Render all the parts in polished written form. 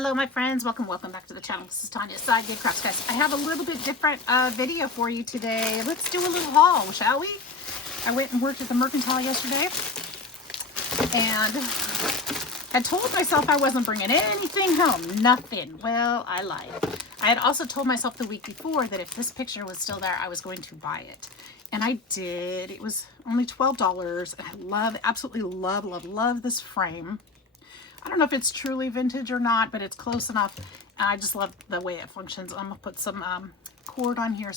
Hello my friends, welcome back to the channel. This is Tanya, Sidegigcrafts. Guys, I have a little bit different video for you today. Let's do a little haul, shall we? I went and worked at the Mercantile yesterday and had told myself I wasn't bringing anything home. Nothing. Well, I lied. I had also told myself the week before that if this picture was still there, I was going to buy it. And I did. It was only $12 and I absolutely love this frame. I don't know if it's truly vintage or not, but it's close enough. And I just love the way it functions. I'm gonna put some cord on here,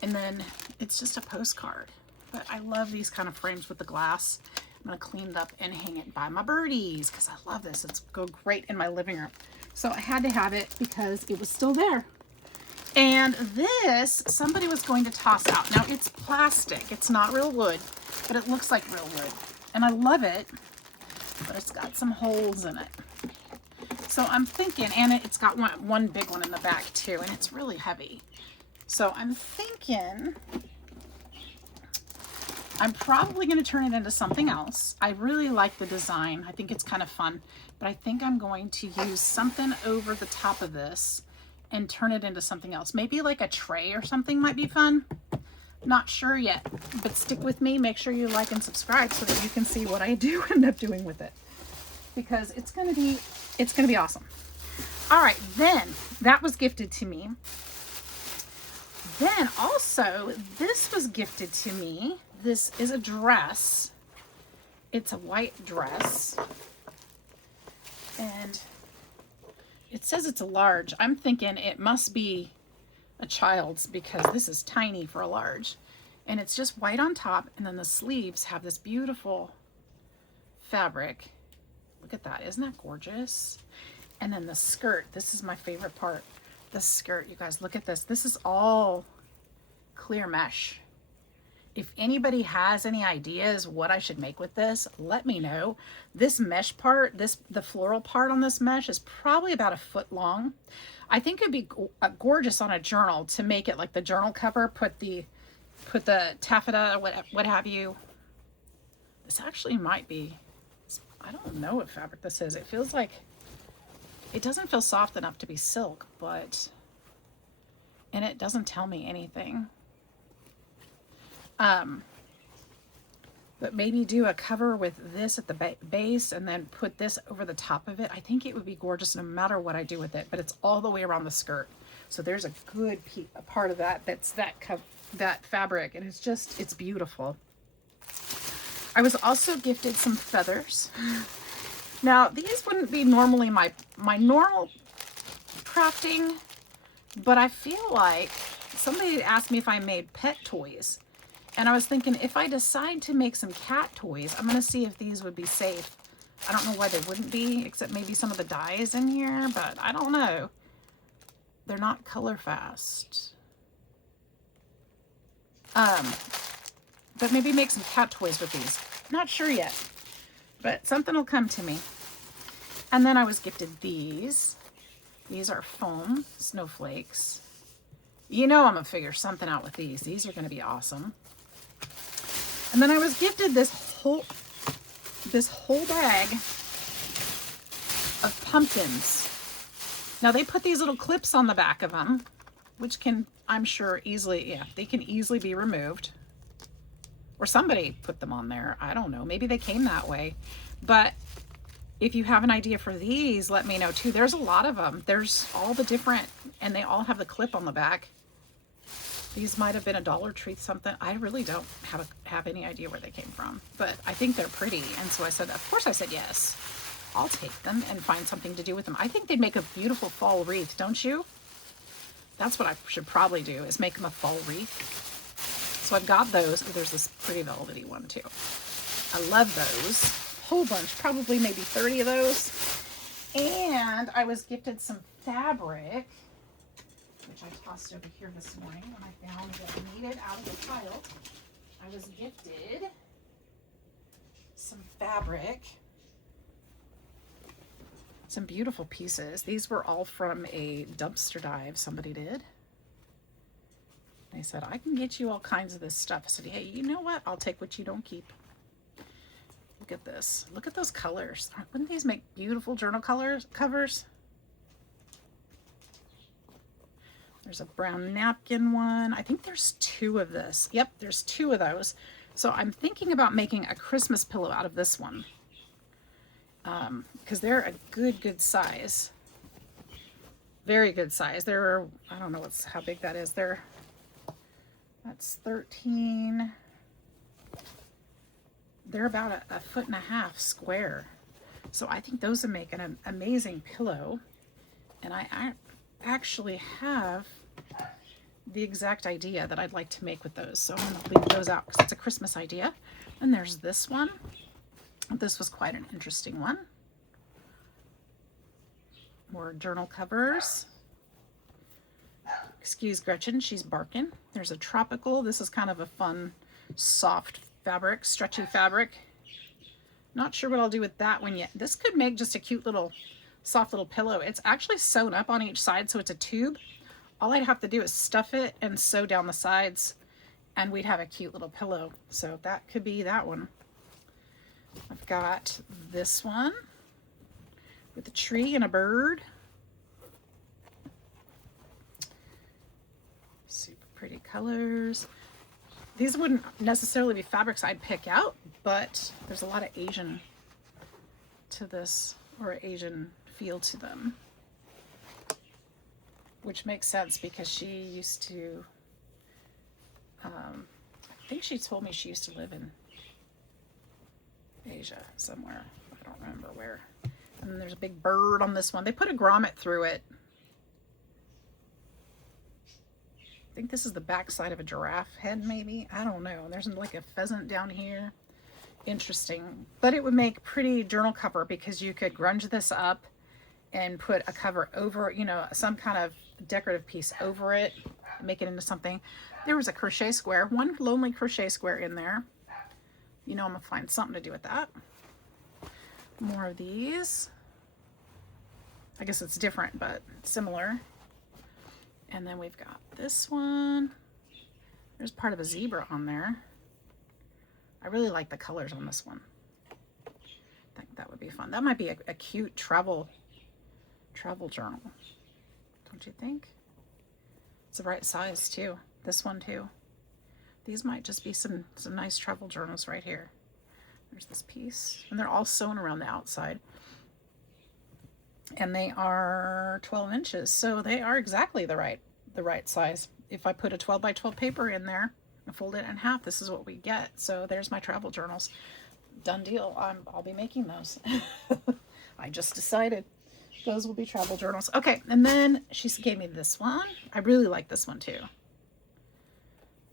and then it's just a postcard. But I love these kind of frames with the glass. I'm gonna clean it up and hang it by my birdies because I love this. It's go great in my living room. So I had to have it because it was still there. And this, somebody was going to toss out. Now it's plastic, it's not real wood, but it looks like real wood. And I love it, but it's got some holes in it. So I'm thinking, and it's got one big one in the back too, and it's really heavy. So I'm thinking I'm probably going to turn it into something else. I really like the design. I think it's kind of fun, but I think I'm going to use something over the top of this and turn it into something else. Maybe like a tray or something might be fun. Not sure yet, but stick with me. Make sure you like and subscribe so that you can see what I do end up doing with it, because it's gonna be awesome. All right, then that was gifted to me. Then also this was gifted to me. This is a dress. It's a white dress, and it says it's a large. I'm thinking it must be a child's because this is tiny for a large, and it's just white on top, and then the sleeves have this beautiful fabric. Look at that, isn't that gorgeous? And then the skirt, this is my favorite part, the skirt. You guys, look at this. This is all clear mesh. If anybody has any ideas what I should make with this, let me know. This mesh part, the floral part on this mesh is probably about 1 foot long. I think it'd be gorgeous on a journal to make it like the journal cover. Put the taffeta, what have you. This actually might be, I don't know what fabric this is. It feels like, it doesn't feel soft enough to be silk, but, and it doesn't tell me anything. But maybe do a cover with this at the base and then put this over the top of it. I think it would be gorgeous no matter what I do with it, but it's all the way around the skirt. So there's a good part of that that's that fabric, and it's beautiful. I was also gifted some feathers. Now these wouldn't be normally my normal crafting, but I feel like somebody asked me if I made pet toys. And I was thinking, if I decide to make some cat toys, I'm going to see if these would be safe. I don't know why they wouldn't be, except maybe some of the dyes in here, but I don't know. They're not color fast. But maybe make some cat toys with these. Not sure yet, but something will come to me. And then I was gifted these. These are foam snowflakes. You know I'm going to figure something out with these. These are going to be awesome. And then I was gifted this whole bag of pumpkins. Now they put these little clips on the back of them, which can, I'm sure, easily, yeah, they can easily be removed. Or somebody put them on there. I don't know. Maybe they came that way. But if you have an idea for these, let me know too. There's a lot of them. There's all the different, and they all have the clip on the back. These might have been a Dollar Tree something. I really don't have any idea where they came from, but I think they're pretty. And so I said, of course I said yes. I'll take them and find something to do with them. I think they'd make a beautiful fall wreath, don't you? That's what I should probably do, is make them a fall wreath. So I've got those. Oh, there's this pretty velvety one too. I love those. Whole bunch, probably maybe 30 of those. And I was gifted some fabric, which I tossed over here this morning when I found that I needed out of the pile. I was gifted some fabric, some beautiful pieces. These were all from a dumpster dive somebody did. They said, I can get you all kinds of this stuff. I said, hey, you know what? I'll take what you don't keep. Look at this. Look at those colors. Wouldn't these make beautiful journal covers? There's a brown napkin one. I think there's 2 of this. Yep, there's 2 of those. So I'm thinking about making a Christmas pillow out of this one. Because they're a good size. Very good size. They're, I don't know how big that is. That's 13. They're about a 1.5 feet square. So I think those would make an amazing pillow. And I actually have the exact idea that I'd like to make with those. So I'm going to leave those out because it's a Christmas idea. And there's this one. This was quite an interesting one. More journal covers. Excuse Gretchen, she's barking. There's a tropical. This is kind of a fun, soft fabric, stretchy fabric. Not sure what I'll do with that one yet. This could make just a cute little, soft little pillow. It's actually sewn up on each side, so it's a tube. All I'd have to do is stuff it and sew down the sides, and we'd have a cute little pillow. So that could be that one. I've got this one with a tree and a bird. Super pretty colors. These wouldn't necessarily be fabrics I'd pick out, but there's a lot of Asian to this, or Asian feel to them, which makes sense because she used to, I think she told me she used to live in Asia somewhere. I don't remember where. And then there's a big bird on this one. They put a grommet through it. I think this is the back side of a giraffe head, maybe. I don't know. There's like a pheasant down here. Interesting. But it would make pretty journal cover because you could grunge this up and put a cover over, you know, some kind of decorative piece over it, make it into something. There was a crochet square, one lonely crochet square in there. You know, I'm gonna find something to do with that. More of these. I guess it's different, but similar. And then we've got this one. There's part of a zebra on there. I really like the colors on this one. I think that would be fun. That might be a cute travel journal. Don't you think? It's the right size too. This one too. These might just be some nice travel journals right here. There's this piece. And they're all sewn around the outside. And they are 12 inches, so they are exactly the right size. If I put a 12 by 12 paper in there and fold it in half, this is what we get. So there's my travel journals. Done deal. I'll be making those. I just decided those will be travel journals. Okay, and then she gave me this one. I really like this one too.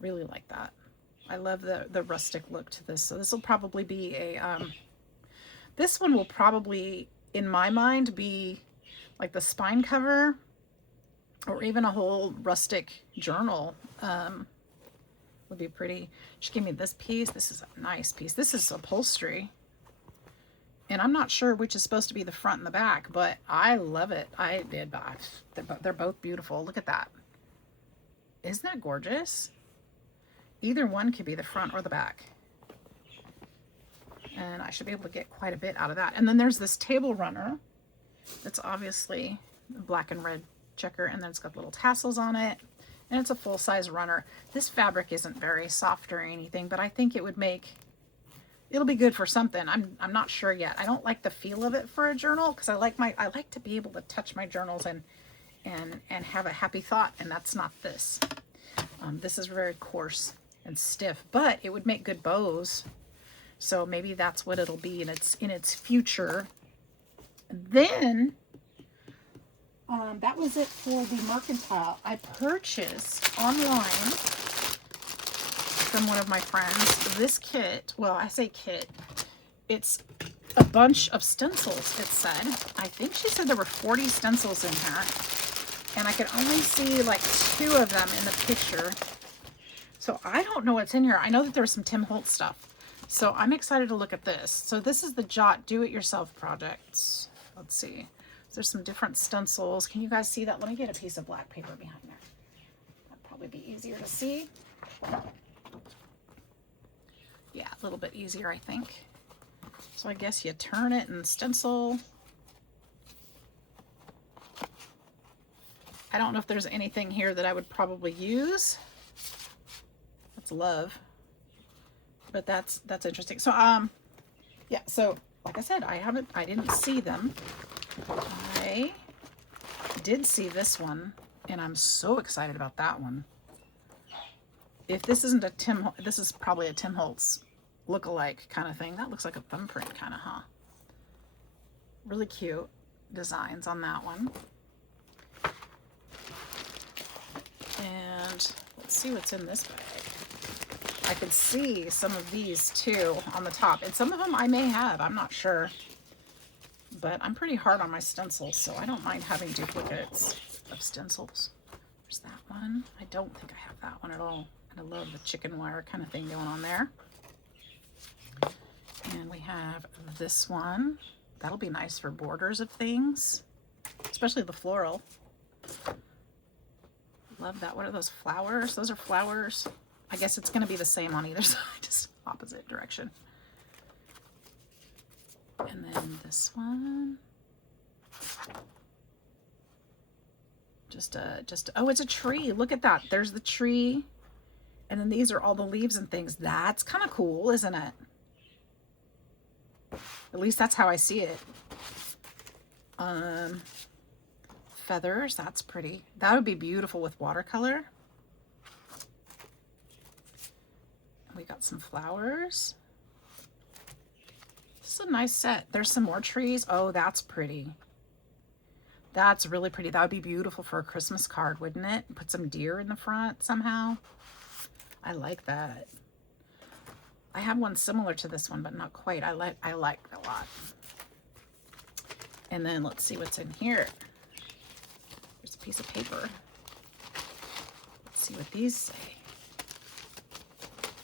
Really like that. I love the rustic look to this. So this will probably be a, this one will probably, in my mind, be like the spine cover or even a whole rustic journal. Would be pretty. She gave me this piece. This is a nice piece. This is upholstery. And I'm not sure which is supposed to be the front and the back, but I love it. I did. They're both beautiful. Look at that. Isn't that gorgeous? Either one could be the front or the back. And I should be able to get quite a bit out of that. And then there's this table runner. That's obviously black and red checker. And then it's got little tassels on it. And it's a full-size runner. This fabric isn't very soft or anything, but I think it would make, it'll be good for something. I'm not sure yet. I don't like the feel of it for a journal because I like to be able to touch my journals and have a happy thought, and that's not this. This is very coarse and stiff, but it would make good bows. So maybe that's what it'll be in its future. And then that was it for the Mercantile. I purchased online from one of my friends this kit. Well, I say kit. It's a bunch of stencils, it said. I think she said there were 40 stencils in here. And I could only see like 2 of them in the picture. So I don't know what's in here. I know that there's some Tim Holtz stuff. So I'm excited to look at this. So this is the Jot Do-It-Yourself projects. Let's see. There's some different stencils. Can you guys see that? Let me get a piece of black paper behind there. That'd probably be easier to see. Yeah, a little bit easier, I think. So I guess you turn it and stencil. I don't know if there's anything here that I would probably use. That's love. But that's interesting. So yeah, so like I said, I didn't see them. I did see this one, and I'm so excited about that one. If this isn't a this is probably a Tim Holtz look-alike kind of thing. That looks like a thumbprint kind of, huh? Really cute designs on that one. And let's see what's in this bag. I could see some of these too on the top, and some of them I may have, I'm not sure. But I'm pretty hard on my stencils, so I don't mind having duplicates of stencils. There's that one. I don't think I have that one at all. And I love the chicken wire kind of thing going on there. And we have this one. That'll be nice for borders of things, especially the floral. Love that. What are those flowers? Those are flowers. I guess it's going to be the same on either side, just opposite direction. And then this one. Oh, it's a tree. Look at that. There's the tree. And then these are all the leaves and things. That's kind of cool, isn't it? At least that's how I see it. Feathers, that's pretty. That would be beautiful with watercolor. We got some flowers. This is a nice set. There's some more trees. Oh, that's pretty. That's really pretty. That would be beautiful for a Christmas card, wouldn't it? Put some deer in the front somehow. I like that. I have one similar to this one, but not quite. I like it a lot. And then let's see what's in here. There's a piece of paper. Let's see what these say.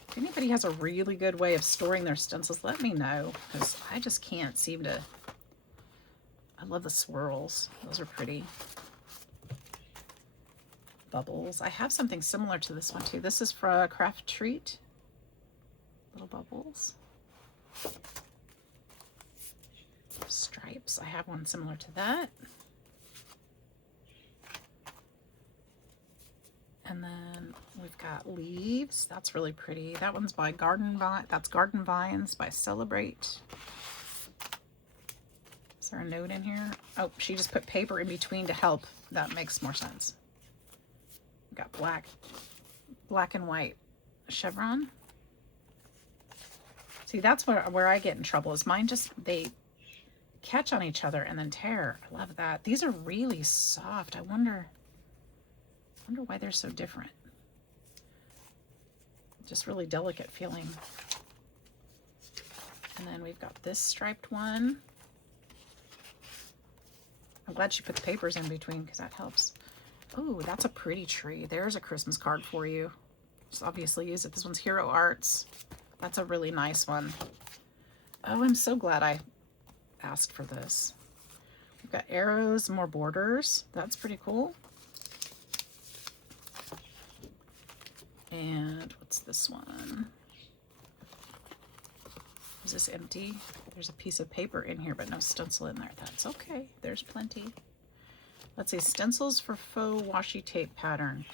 If anybody has a really good way of storing their stencils, let me know, because I just can't seem to. I love the swirls. Those are pretty. Bubbles. I have something similar to this one too. This is for a Craft Treat. Little bubbles. Stripes. I have one similar to that. And then we've got leaves. That's really pretty. That one's by Garden Vines by Celebrate. Is there a note in here? Oh, she just put paper in between to help. That makes more sense. We've got black and white chevron. See, that's where I get in trouble, is mine just, they catch on each other and then tear. I love that. These are really soft. I wonder why they're so different. Just really delicate feeling. And then we've got this striped one. I'm glad she put the papers in between because that helps. Oh, that's a pretty tree. There's a Christmas card for you. Just obviously use it. This one's Hero Arts. That's a really nice one. Oh, I'm so glad I asked for this. We've got arrows, more borders. That's pretty cool. And what's this one? Is this empty? There's a piece of paper in here, but no stencil in there. That's okay. There's plenty. Let's see, stencils for faux washi tape pattern.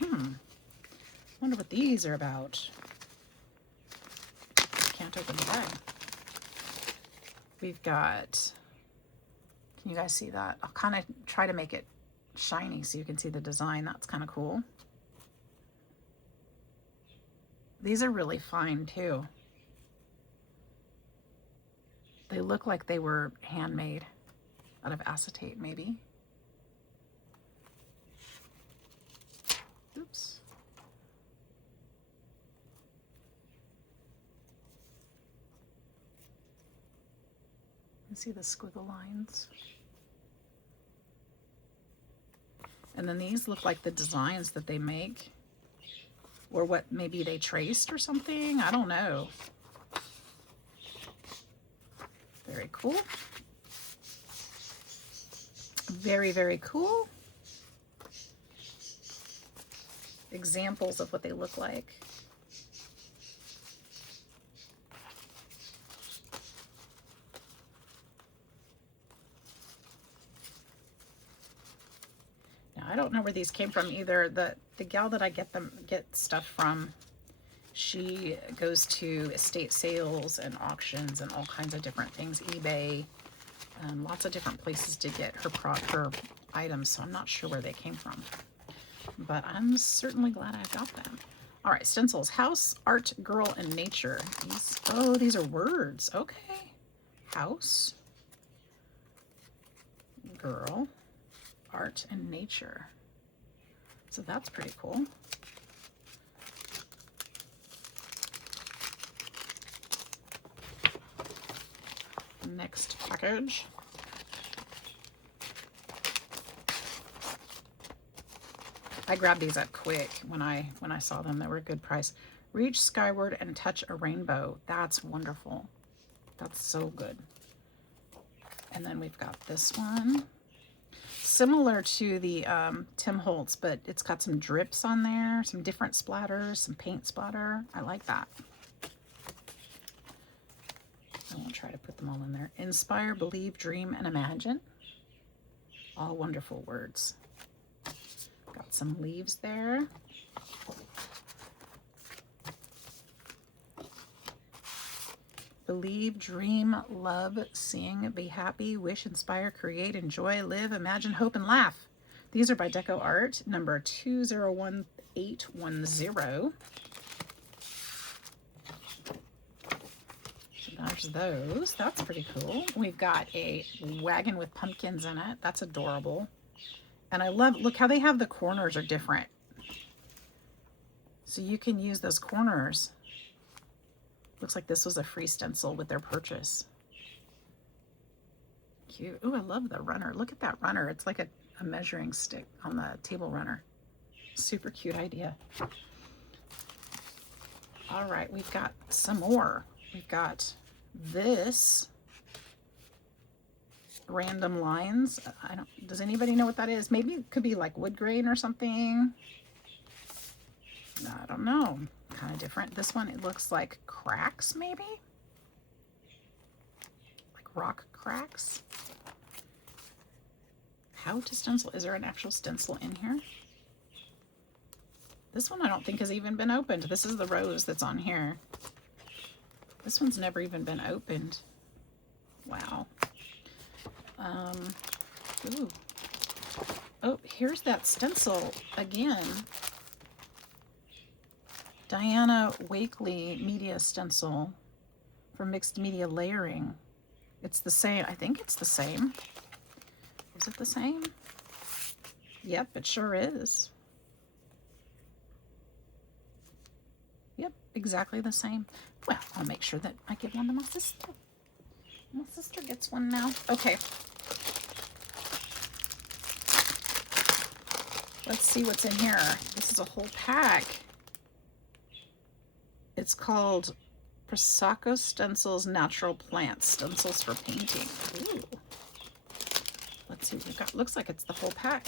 Wonder what these are about. Can't open the bag. We've got, can you guys see that? I'll kind of try to make it shiny so you can see the design. That's kind of cool. These are really fine too. They look like they were handmade out of acetate, maybe. Oops. You see the squiggle lines? And then these look like the designs that they make, or what maybe they traced or something. I don't know. Very cool. Very, very cool. Examples of what they look like. Now, I don't know where these came from either. The gal that I get stuff from, she goes to estate sales and auctions and all kinds of different things, eBay, lots of different places to get her items. So I'm not sure where they came from, but I'm certainly glad I got them. All right, stencils, house, art, girl, and nature. These are words. Okay, house, girl, art, and nature. So that's pretty cool. Next package. I grabbed these up quick when I saw them. They were a good price. Reach skyward and touch a rainbow. That's wonderful. That's so good. And then we've got this one. Similar to the Tim Holtz, but it's got some drips on there, some different splatters, some paint splatter. I like that. I won't try to put them all in there. Inspire, believe, dream, and imagine. All wonderful words. Got some leaves there. Believe, dream, love, sing, be happy, wish, inspire, create, enjoy, live, imagine, hope, and laugh. These are by Deco Art, number 201810. There's those. That's pretty cool. We've got a wagon with pumpkins in it. That's adorable. And I love, look how they have the corners are different. So you can use those corners. Looks like this was a free stencil with their purchase. Cute. Oh, I love the runner. Look at that runner. It's like a measuring stick on the table runner. Super cute idea. All right, we've got some more. We've got this random lines. Does anybody know what that is? Maybe it could be like wood grain or something. I don't know. Kind of different. This one, it looks like cracks, maybe? Like rock cracks. How to stencil. Is there an actual stencil in here? This one I don't think has even been opened. This is the rose that's on here. This one's never even been opened. Wow. Ooh. Oh, here's that stencil again. Diana Wakely Media Stencil for mixed media layering. It's the same. I think it's the same. Is it the same? Yep, it sure is. Yep, exactly the same. Well, I'll make sure that I give one to my sister. My sister gets one now. Okay. Let's see what's in here. This is a whole pack. It's called Prosecco Stencils Natural Plants Stencils for Painting. Ooh. Let's see what we've got. Looks like it's the whole pack.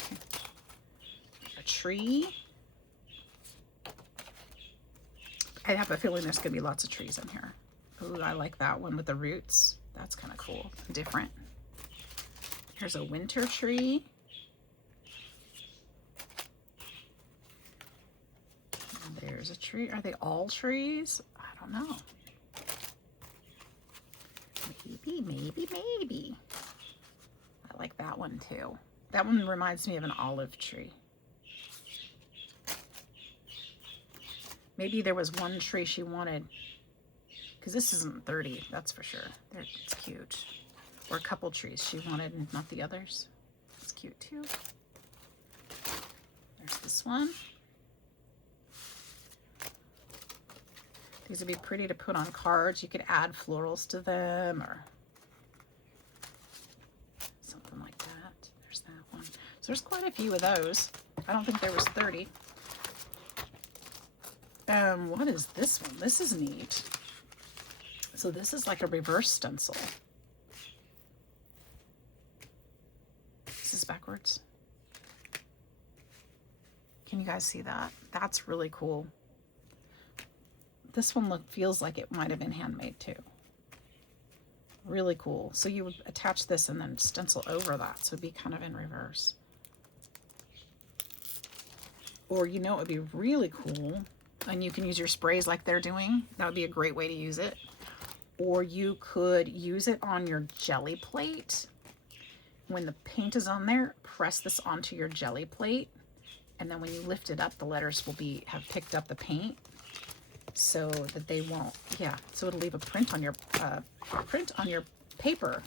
A tree. I have a feeling there's going to be lots of trees in here. Ooh, I like that one with the roots. That's kind of cool. Different. Here's a winter tree. There's a tree. Are they all trees? I don't know. Maybe. I like that one too. That one reminds me of an olive tree. Maybe there was one tree she wanted, because this isn't 30, that's for sure. It's cute. Or a couple trees she wanted and not the others. It's cute too. There's this one. These would be pretty to put on cards. You could add florals to them or something like that. There's that one. So there's quite a few of those. I don't think there was 30. What is this one? This is neat. So this is like a reverse stencil. This is backwards. Can you guys see that? That's really cool. This one feels like it might have been handmade too. Really cool. So you would attach this and then stencil over that. So it'd be kind of in reverse. Or you know, it would be really cool, and you can use your sprays like they're doing. That would be a great way to use it. Or you could use it on your jelly plate. When the paint is on there, press this onto your jelly plate, and then when you lift it up, the letters will have picked up the paint, so that they won't, yeah, so it'll leave a print on your paper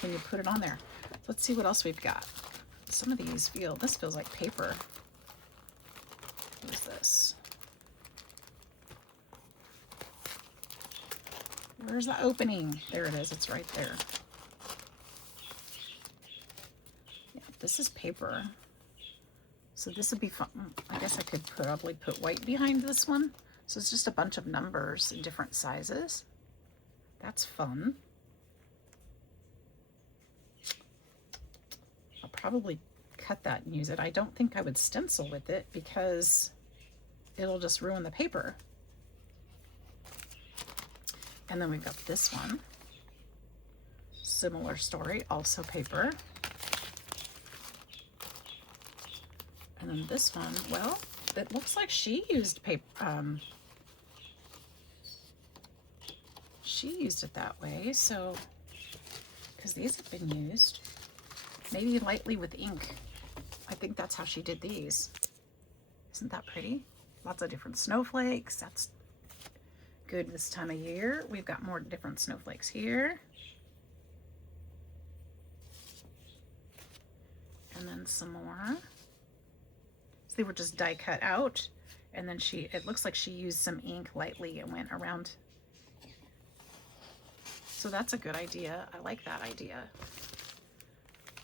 when you put it on there. Let's see what else we've got. Some of these this feels like paper. What is this? Where's the opening? There it is, it's right there. Yeah, this is paper. So this would be fun. I guess I could probably put white behind this one. So it's just a bunch of numbers in different sizes. That's fun. I'll probably cut that and use it. I don't think I would stencil with it because it'll just ruin the paper. And then we've got this one. Similar story, also paper. And then this one, well, it looks like she used paper. She used it that way, so, because these have been used, maybe lightly with ink. I think that's how she did these. Isn't that pretty? Lots of different snowflakes. That's good this time of year. We've got more different snowflakes here. And then some more. So they were just die cut out, and then it looks like she used some ink lightly and went around. So that's a good idea. I like that idea.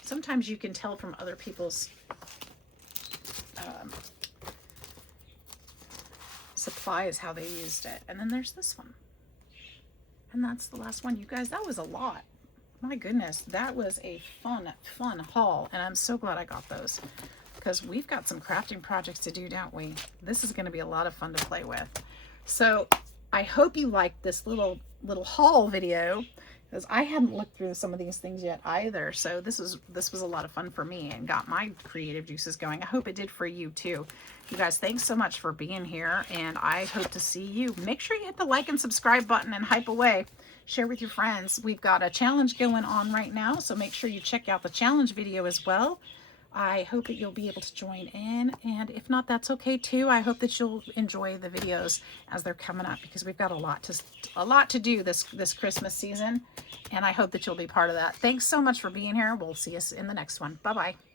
Sometimes you can tell from other people's supplies how they used it. And then there's this one. And that's the last one. You guys, that was a lot. My goodness, that was a fun haul. And I'm so glad I got those, because we've got some crafting projects to do, don't we? This is going to be a lot of fun to play with. So I hope you liked this little haul video, because I hadn't looked through some of these things yet either. So this was a lot of fun for me and got my creative juices going. I hope it did for you too. You guys, thanks so much for being here, and I hope to see you. Make sure you hit the like and subscribe button and hype away. Share with your friends. We've got a challenge going on right now, so make sure you check out the challenge video as well. I hope that you'll be able to join in, and if not, that's okay too. I hope that you'll enjoy the videos as they're coming up, because we've got a lot to do this Christmas season, and I hope that you'll be part of that. Thanks so much for being here. We'll see you in the next one. Bye-bye.